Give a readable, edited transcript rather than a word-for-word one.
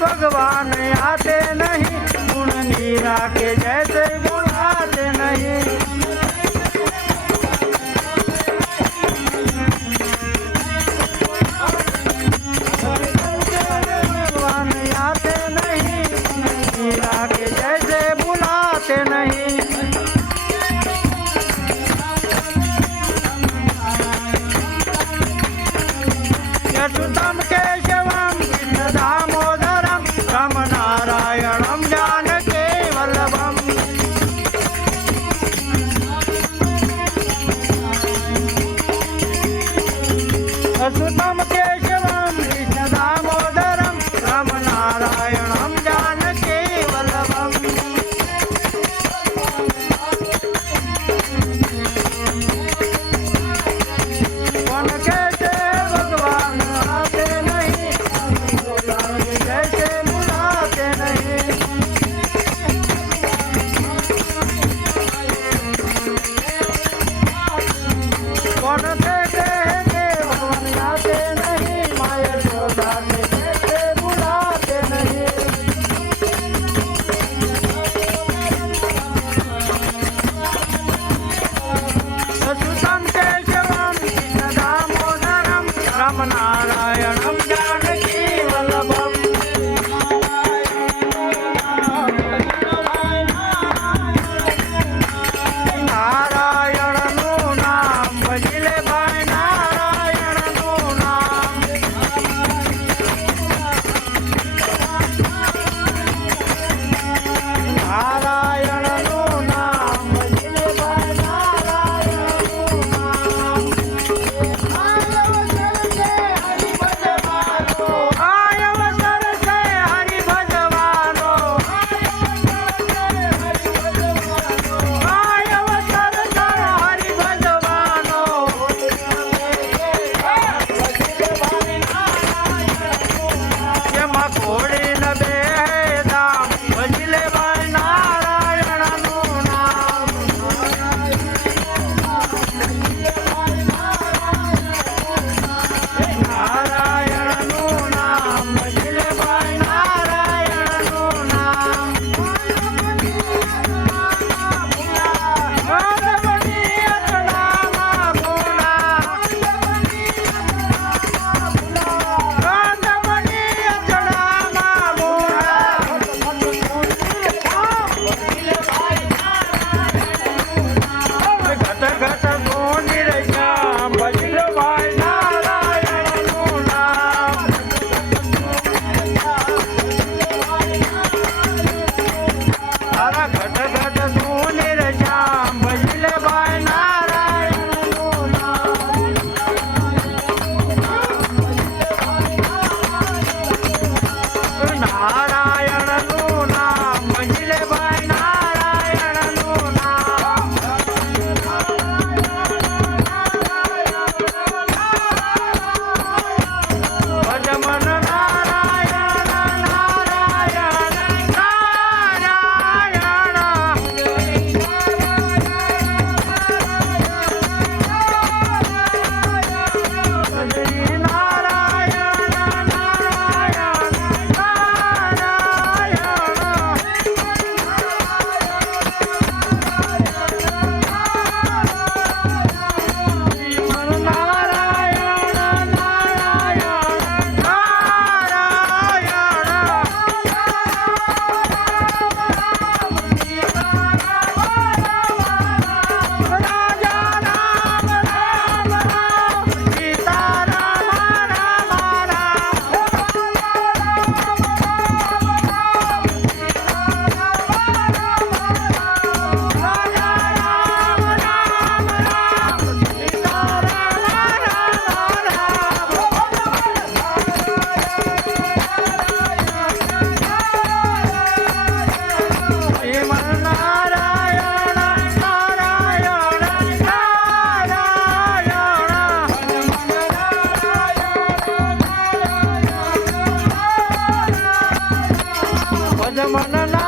भगवान आते नहीं, गुण मीरा के जैसे गुण आते नहीं। भगवान आते नहीं, गुण मीरा के जैसे बुलाते नहीं। यशुतम केशवम कृष्ण दामोदरम राम नारायण नारायणं जानकी वल्लभम् अच्युतं केशवं कृष्ण दामोदरं राम नारायणं जानकी वल्लभम् कौन कहते भगवान आते नहीं, जैसे बुलाते नहीं। कौन कहते हैं कि भगवान आते नहीं, माया जोधा के जैसे बुलाते नहीं। अच्युतं केशवं कृष्ण दामोदरं राम नारायणं जानकी वल्लभम् नारायणનું નામ ભજલે ભાઈ નારાયણનું નામ નારાયણનું નામ ભજલે ભાઈ નારાયણનું નામ આય અવસર છે હરિ ભજવાનો આય અવસર છે હરિ ભજવાનો આય અવસર છે હરિ ભજવાનો એમાં ઘોડી ન બે દામ ભજલે ભાઈ નારાયણનું નામ નારાયણનું નામ ભજલે ભાઈ નારાયણનું નામ માધવની અચડામાં ગુના માધવની અચડામાં ગુના ઘટ ઘટ ગોની રહ્યા ભજલે ભાઈ નારાયણનું નામ તારા ઘટ ઘટ ગોની રહ્યા ભજલે ભાઈ નારાયણનું નામ નારાયણનું નામ ભજલે ભાઈ નારાયણનું નામ ભજમન નારાયણ નારાયણ નારાયણ ભજરી નારાયણ નારાયણ નારાયણ નારાયણ નારાયણ રાજા રામ રામ રામ સીતા રામ રામ શ્રીમન નારાયણ નારાયણ નારાયણ ભજમન